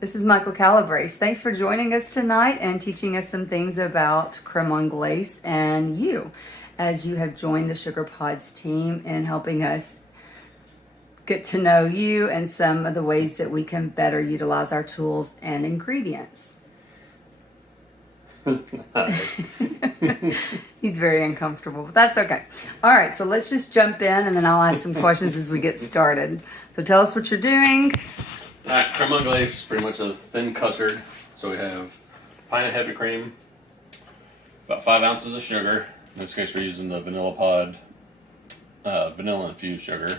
This is Michael Calabrese. Thanks for joining us tonight and teaching us some things about Creme Anglaise and you as you have joined the Sugar Pods team and helping us get to know you and some of the ways that we can better utilize our tools and ingredients. He's very uncomfortable, but that's okay. All right, so let's just jump in and then I'll ask some questions as we get started. So tell us what you're doing. All right, creme anglaise, pretty much a thin custard. So we have a pint of heavy cream, about 5 ounces of sugar. In this case, we're using the vanilla pod, vanilla infused sugar.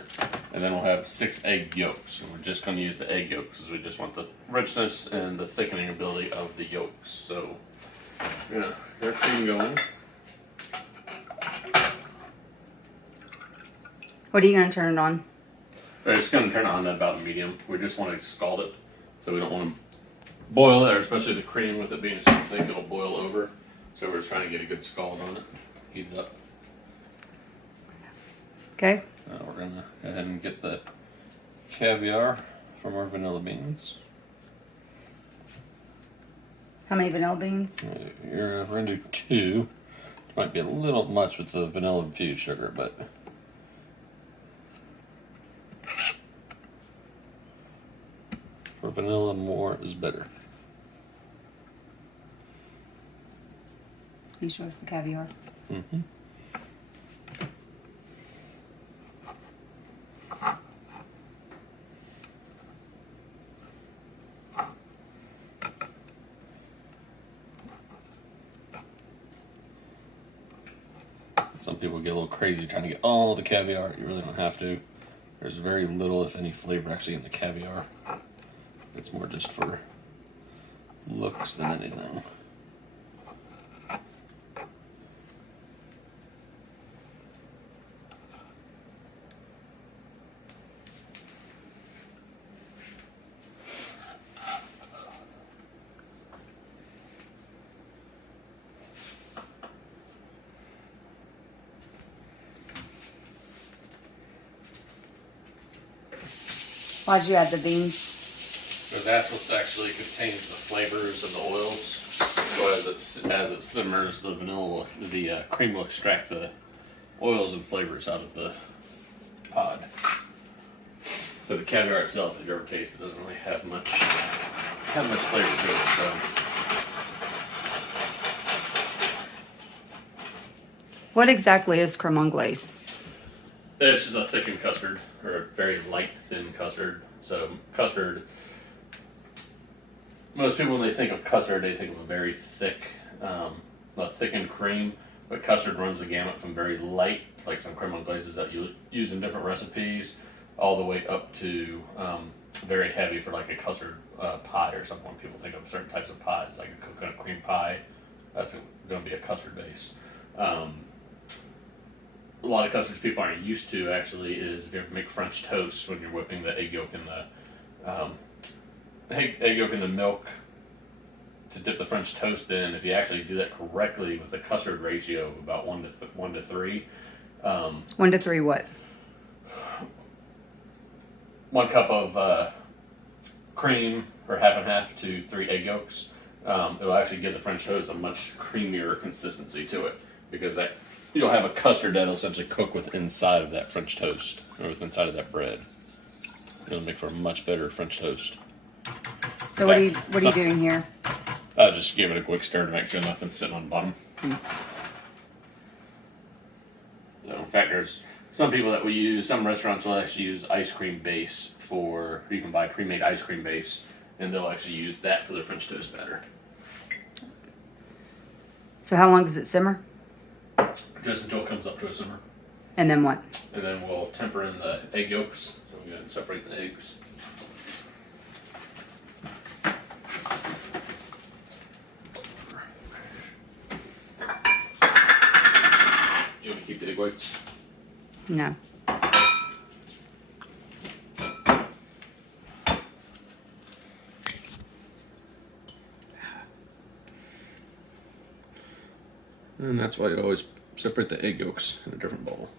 And then we'll have 6 egg yolks. And we're just going to use the egg yolks because we just want the richness and the thickening ability of the yolks. So, yeah, get our cream going. What are you going to turn it on? We're just going to turn it on to about medium. We just want to scald it, so we don't want to boil it, or especially the cream with it being so thick it'll boil over. So we're just trying to get a good scald on it, heat it up. Okay. We're going to go ahead and get the caviar from our vanilla beans. How many vanilla beans? We're going to do 2. Might be a little much with the vanilla infused sugar, but for vanilla, more is better. Can you show us the caviar? Mm-hmm. Some people get a little crazy trying to get all the caviar. You really don't have to. There's very little, if any, flavor actually in the caviar. It's more just for looks than anything. Why'd you add the beans? So that's what actually contains the flavors of the oils. So as it simmers, the cream will extract the oils and flavors out of the pod. So the caviar itself, if you ever taste it, doesn't really have much flavor to it. So What exactly is creme anglaise? it's just a thickened custard, or a very light, thin custard. So custard, most people when they think of custard, they think of a very thick, thickened cream. But custard runs the gamut from very light, like some creme anglaises that you use in different recipes, all the way up to very heavy for like a custard pie or something. When people think of certain types of pies, like a coconut cream pie, that's going to be a custard base. A lot of custards people aren't used to actually is if you ever make French toast when you're whipping the egg yolk in the milk to dip the French toast in. If you actually do that correctly with the custard ratio of about 1 to 3. 1 to 3 what? 1 cup of cream, or half and half, to 3 egg yolks. It will actually give the French toast a much creamier consistency to it, because you'll have a custard that'll essentially cook with inside of that French toast, or with inside of that bread. It'll make for a much better French toast. So what are you doing here? Just give it a quick stir to make sure nothing's sitting on the bottom. So in fact, there's some people that some restaurants will actually use ice cream base you can buy pre-made ice cream base, and they'll actually use that for their French toast batter. So how long does it simmer? Just until it comes up to a simmer. And then what? And then we'll temper in the egg yolks. So we'll go ahead and separate the eggs. Do you want to keep the egg whites? No. And that's why you always separate the egg yolks in a different bowl.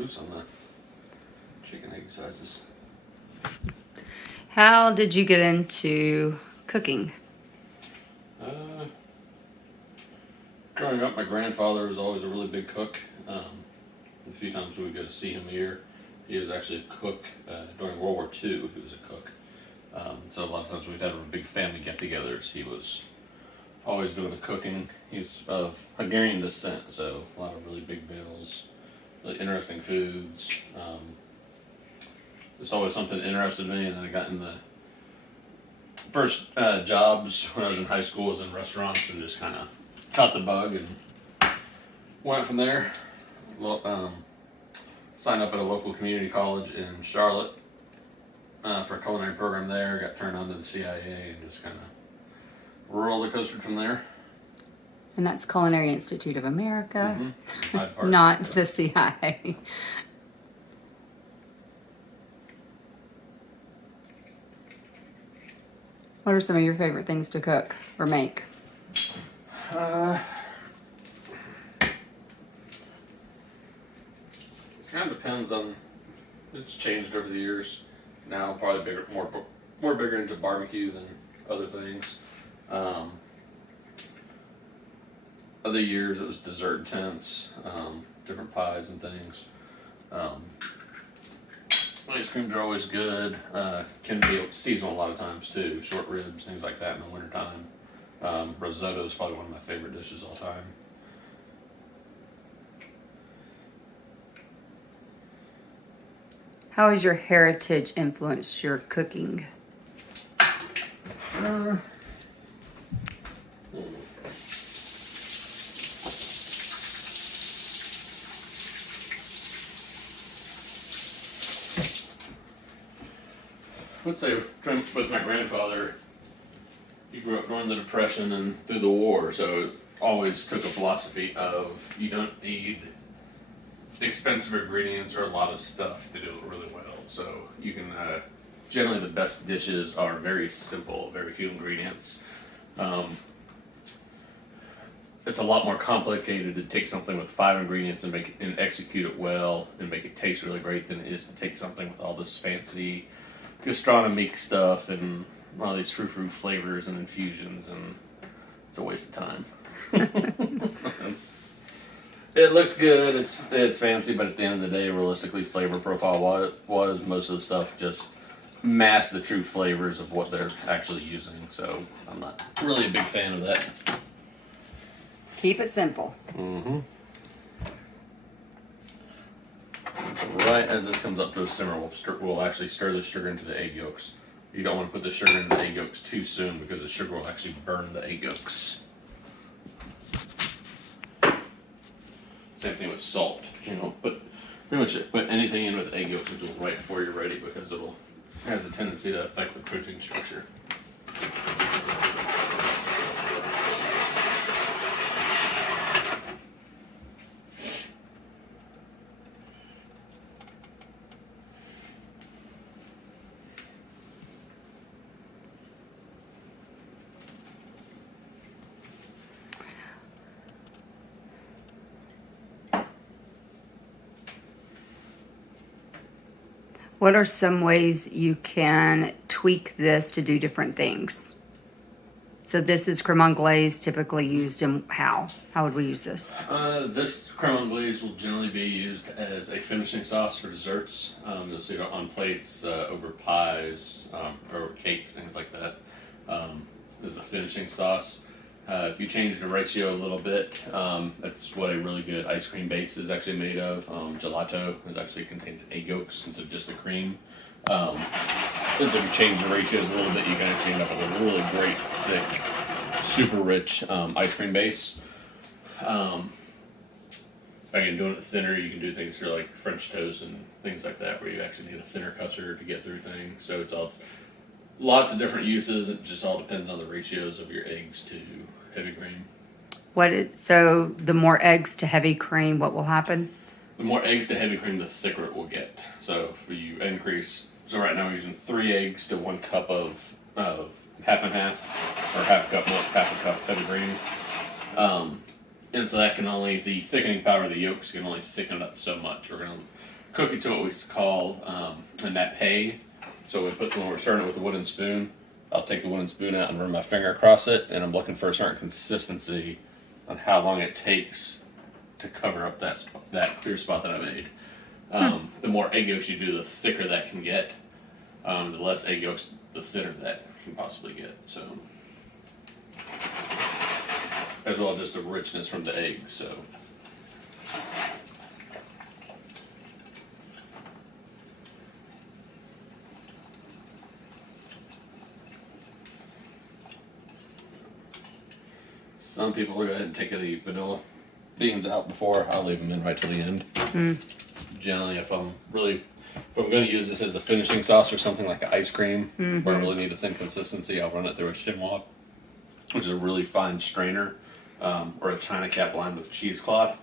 loose on the chicken egg sizes. How did you get into cooking? Growing up, my grandfather was always a really big cook. A few times we would go to see him a year. He was actually a cook during World War II. He was a cook. So a lot of times we'd have big family get-togethers. He was always doing the cooking. He's of Hungarian descent, so a lot of really big meals, really interesting foods. It's always something that interested me, and then I got in the first jobs when I was in high school was in restaurants, and just kind of caught the bug and went from there. Signed up at a local community college in Charlotte for a culinary program there. Got turned on to the CIA and just kind of roller coastered from there. And that's Culinary Institute of America, Hyde Park. not the CIA. What are some of your favorite things to cook or make? Kind of depends on. It's changed over the years. Now probably more bigger into barbecue than other things. Other years it was dessert intense, different pies and things. Ice creams are always good. Can be seasonal a lot of times too. Short ribs, things like that in the wintertime. Risotto is probably one of my favorite dishes all time. How has your heritage influenced your cooking? I would say with my grandfather, he grew up during the Depression and through the war, so it always took a philosophy of you don't need expensive ingredients or a lot of stuff to do it really well. So you can generally the best dishes are very simple, very few ingredients. It's a lot more complicated to take something with 5 ingredients and make it, and execute it well and make it taste really great than it is to take something with all this fancy gastronomique stuff and all these frou-frou flavors and infusions, and it's a waste of time. It looks good, it's fancy, but at the end of the day, realistically, flavor profile was most of the stuff just mask the true flavors of what they're actually using. So I'm not really a big fan of that. Keep it simple. Right as this comes up to a simmer, we'll actually stir the sugar into the egg yolks. You don't want to put the sugar into the egg yolks too soon because the sugar will actually burn the egg yolks. Same thing with salt. Put anything in with egg yolks right before you're ready because it has a tendency to affect the protein structure. What are some ways you can tweak this to do different things? So this is creme anglaise, typically used in how? How would we use this? This creme anglaise will generally be used as a finishing sauce for desserts. You'll see it on plates, over pies, over cakes, things like that. As a finishing sauce. If you change the ratio a little bit, that's what a really good ice cream base is actually made of. Gelato actually contains egg yolks instead of just the cream. And so if you change the ratios a little bit, you can actually end up with a really great, thick, super rich ice cream base. Again, doing it thinner, you can do things for like French toast and things like that, where you actually need a thinner custard to get through things. So it's all lots of different uses. It just all depends on the ratios of your eggs to heavy cream. So the more eggs to heavy cream, what will happen? The more eggs to heavy cream, the thicker it will get. So if you increase, so right now we're using 3 eggs to 1 cup of half and half, or half a cup milk, half a cup heavy cream. And so that can only, the thickening power of the yolks can only thicken it up so much. We're going to cook it to what we call a nappe. So when we're starting it with a wooden spoon, I'll take the wooden spoon out and run my finger across it, and I'm looking for a certain consistency on how long it takes to cover up that clear spot that I made. The more egg yolks you do, the thicker that can get. The less egg yolks, the thinner that can possibly get. So, as well as just the richness from the egg. So. Some people will go ahead and take the vanilla beans out before. I'll leave them in right till the end. Generally, if I'm going to use this as a finishing sauce or something like an ice cream, where I really need a thin consistency, I'll run it through a chinois, which is a really fine strainer, or a china cap lined with cheesecloth,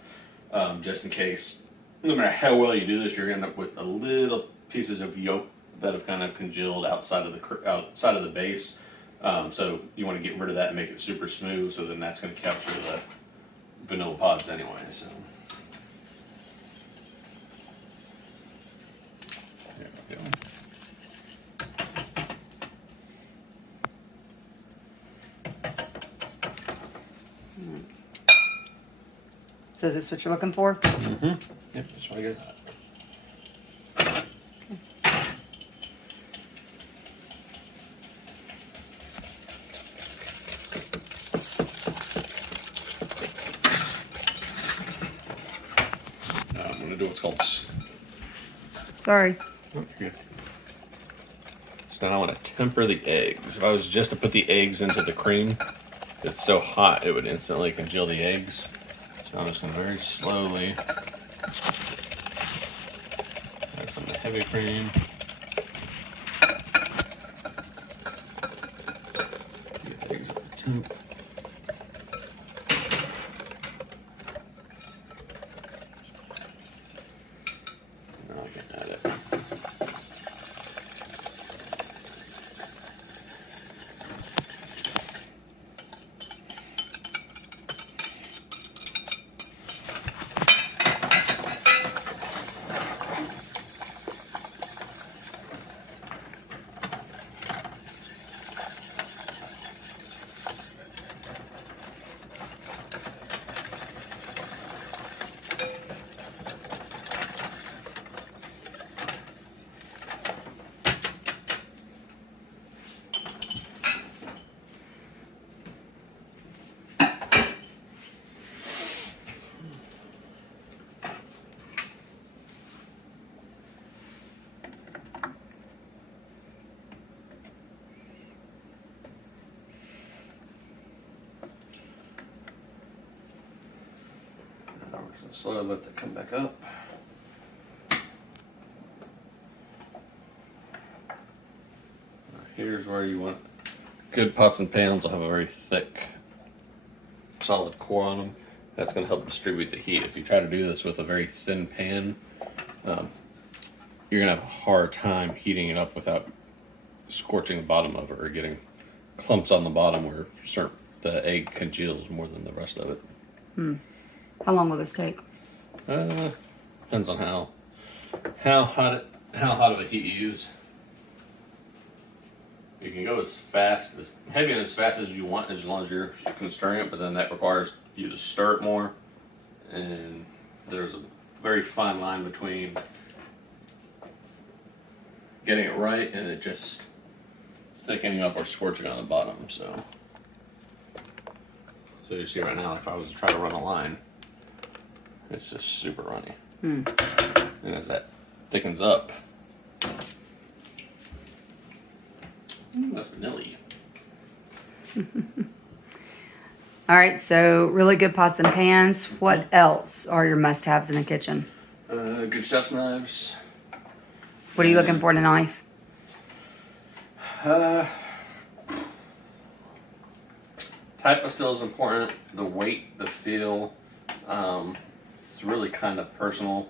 just in case. No matter how well you do this, you're going to end up with a little pieces of yolk that have kind of congealed outside of the base. So you want to get rid of that and make it super smooth. So then that's going to capture the vanilla pods anyway. So there we go. So is this what you're looking for? Yep, that's what I get. I'm going to do what's called. Sorry. Oh, you're good. So now I want to temper the eggs. If I was just to put the eggs into the cream, it's so hot it would instantly congeal the eggs. So I'm just going to very slowly add some of the heavy cream. Get the eggs up to temp. Now I can add it. So slowly let that come back up. Here's where you want good pots and pans will have a very thick, solid core on them. That's going to help distribute the heat. If you try to do this with a very thin pan, you're going to have a hard time heating it up without scorching the bottom of it or getting clumps on the bottom where the egg congeals more than the rest of it. How long will this take? Depends on how hot of a heat you use. You can go as heavy and as fast as you want, as long as you're stirring it. But then that requires you to stir it more, and there's a very fine line between getting it right and it just thickening up or scorching on the bottom. So you see right now, if I was to try to run a line, it's just super runny. And as that thickens up, that's vanilla-y. All right, so really good pots and pans. What else are your must-haves in the kitchen? Good chef's knives. What are you looking for in a knife? Type of steel is important. The weight, the feel, it's really kind of personal.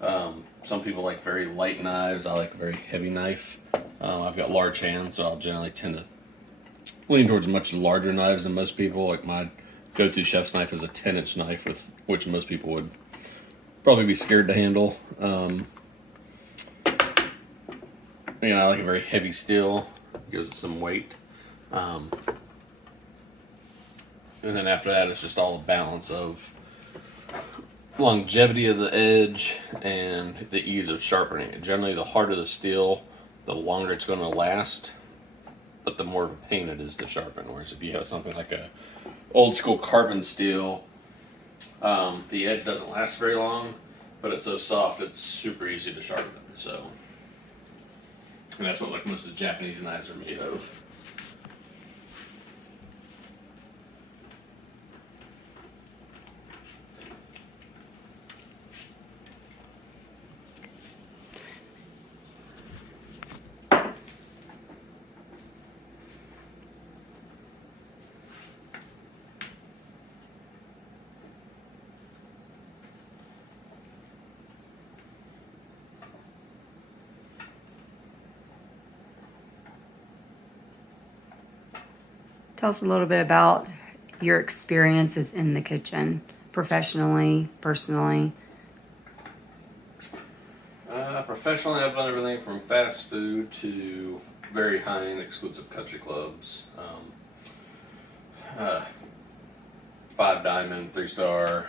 Some people like very light knives. I like a very heavy knife. I've got large hands, so I'll generally tend to lean towards much larger knives than most people. Like my go-to chef's knife is a 10-inch knife, which most people would probably be scared to handle. I like a very heavy steel. It gives it some weight. And then after that, it's just all a balance of longevity of the edge and the ease of sharpening it. Generally, the harder the steel, the longer it's going to last, but the more of a pain it is to sharpen. Whereas if you have something like a old school carbon steel, the edge doesn't last very long, but it's so soft it's super easy to sharpen. So, and that's what like most of the Japanese knives are made of. Tell us a little bit about your experiences in the kitchen, professionally, personally. Professionally, I've done everything from fast food to very high-end exclusive country clubs. Five diamond, 3-star.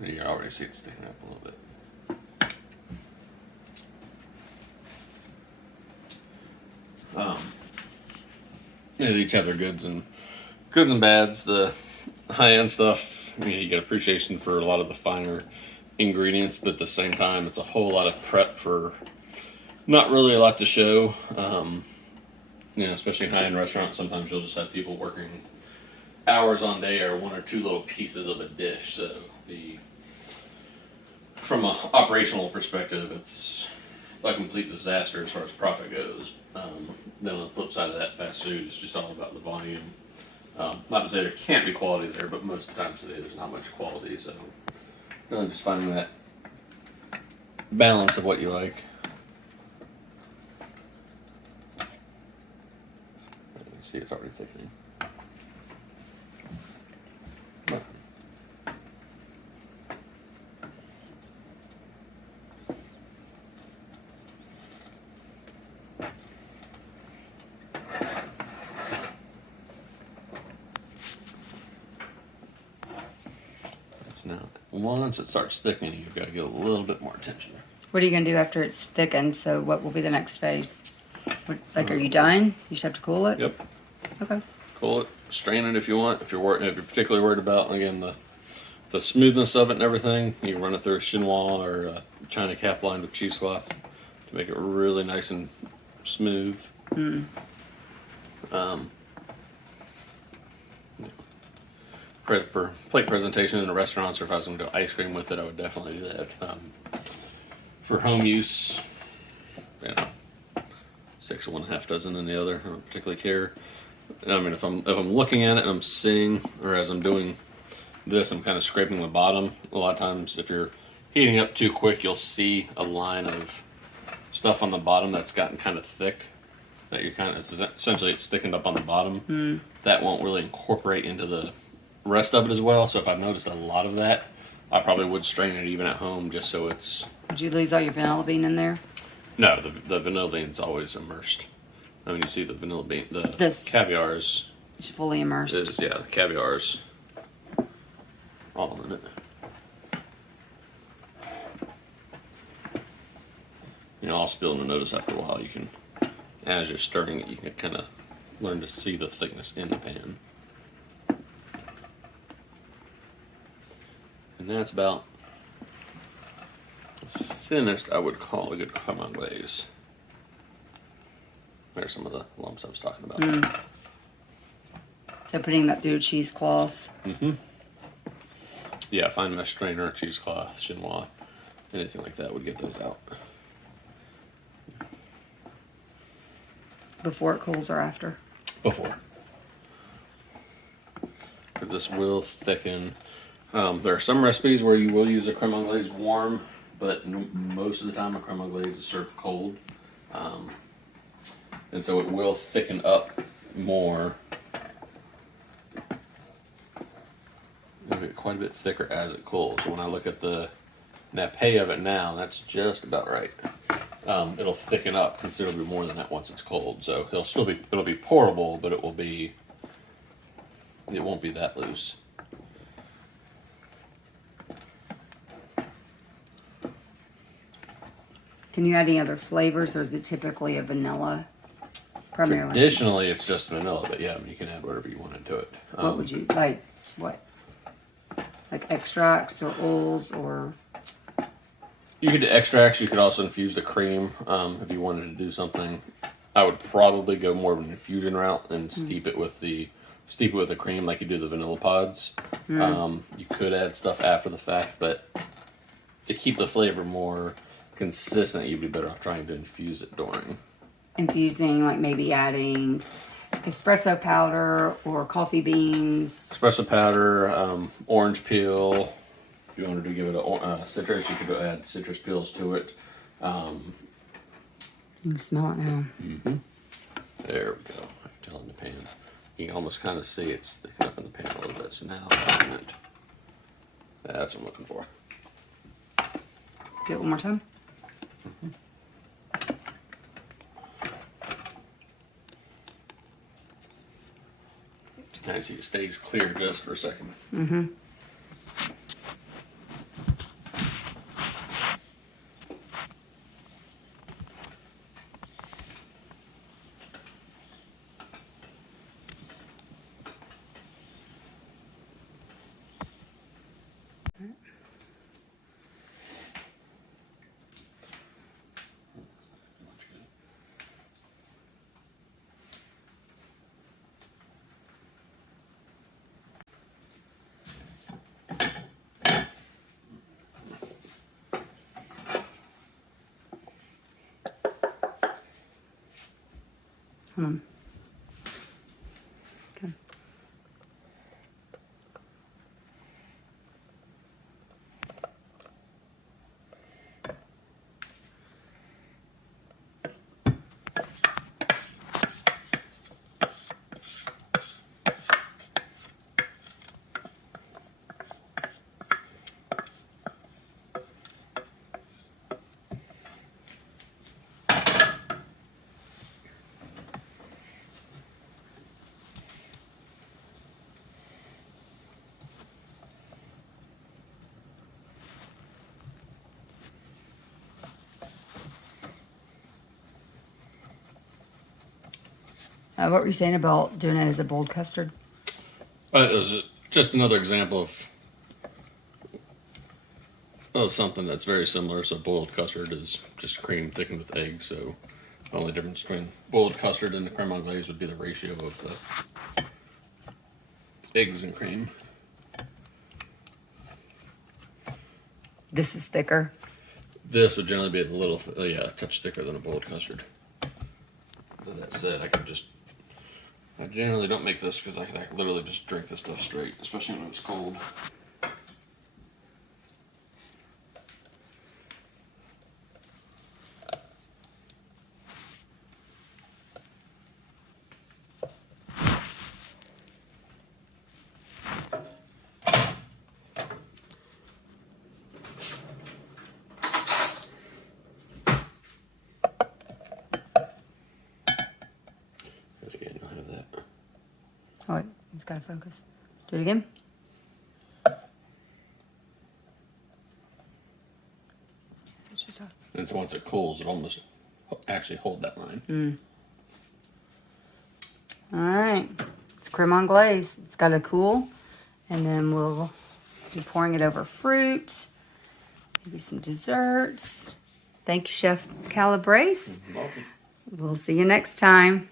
You can already see it sticking up a little bit. They each have their goods and bads. The high-end stuff, you get appreciation for a lot of the finer ingredients, but at the same time, it's a whole lot of prep for not really a lot to show. Especially in high-end restaurants, sometimes you'll just have people working hours on day or one or two little pieces of a dish. So from an operational perspective, it's a complete disaster as far as profit goes. Then on the flip side of that, fast food is just all about the volume. Not to say there can't be quality there, but most of the time today there's not much quality. So really just finding that balance of what you like. You see it's already thickening. Now, once it starts thickening, you've got to give it a little bit more attention. What are you going to do after it's thickened? So what will be the next phase? Are you done? You just have to cool it? Yep. Okay. Cool it, strain it if you want. If you're particularly worried about, again, the smoothness of it and everything, you run it through a chinois or a China cap lined with cheesecloth to make it really nice and smooth. For plate presentation in the restaurants, or if I was going to do ice cream with it, I would definitely do that. For home use, 6 or 1/2 dozen in the other. I don't particularly care. I mean, if I'm looking at it and I'm seeing, or as I'm doing this, I'm kind of scraping the bottom. A lot of times, if you're heating up too quick, you'll see a line of stuff on the bottom that's gotten kind of thick. That essentially it's thickened up on the bottom. That won't really incorporate into the rest of it as well. So if I've noticed a lot of that, I probably would strain it even at home just so it's. Did you lose all your vanilla bean in there? No, the vanilla bean's always immersed. I mean, you see the vanilla bean, the caviar's. It's fully immersed. The caviar's all in it. Also be able to notice after a while, you can, as you're stirring it, you can kind of learn to see the thickness in the pan. And that's about the thinnest I would call a good creme anglaise. There's some of the lumps I was talking about. So putting that through a cheesecloth. Yeah, fine mesh strainer, cheesecloth, chinois, anything like that would get those out. Before it cools or after? Before. Because this will thicken. There are some recipes where you will use a creme anglaise warm, but most of the time a creme anglaise is served cold. And so it will thicken up more. It'll get quite a bit thicker as it cools. When I look at the that pay of it now, that's just about right. It'll thicken up considerably more than that once it's cold. So it'll be pourable, but it won't be that loose. Can you add any other flavors, or is it typically a vanilla primarily? Traditionally, it's just vanilla, but yeah, you can add whatever you want into it. What would you like? What? Like extracts or oils or? You could do extracts. You could also infuse the cream if you wanted to do something. I would probably go more of an infusion route and steep it with the cream like you do the vanilla pods. You could add stuff after the fact, but to keep the flavor more consistent, you'd be better off trying to infuse it during. Infusing, like maybe adding espresso powder or coffee beans. Espresso powder, orange peel. If you wanted to give it a citrus, you could add citrus peels to it. You can smell it now. Mm-hmm. There we go. I can tell in the pan. You can almost kind of see it's thickening up in the pan a little bit. So now, that's what I'm looking for. Do it one more time. Mm-hmm. Now you see it stays clear just for a second. Mm-hmm. Hold on. Okay. What were you saying about doing it as a boiled custard? It was just another example of something that's very similar. So boiled custard is just cream thickened with egg. So the only difference between boiled custard and the creme anglaise would be the ratio of the eggs and cream. This is thicker. This would generally be a touch thicker than a boiled custard. But that said, I generally don't make this because I could literally just drink this stuff straight, especially when it's cold. Again, you'll have that. Oh, wait, it's got to focus. Do it again. And so once it cools, it almost actually hold that line. All right, it's creme anglaise. It's got to cool, and then we'll be pouring it over fruit, maybe some desserts. Thank you, Chef Calabrese. Welcome. We'll see you next time.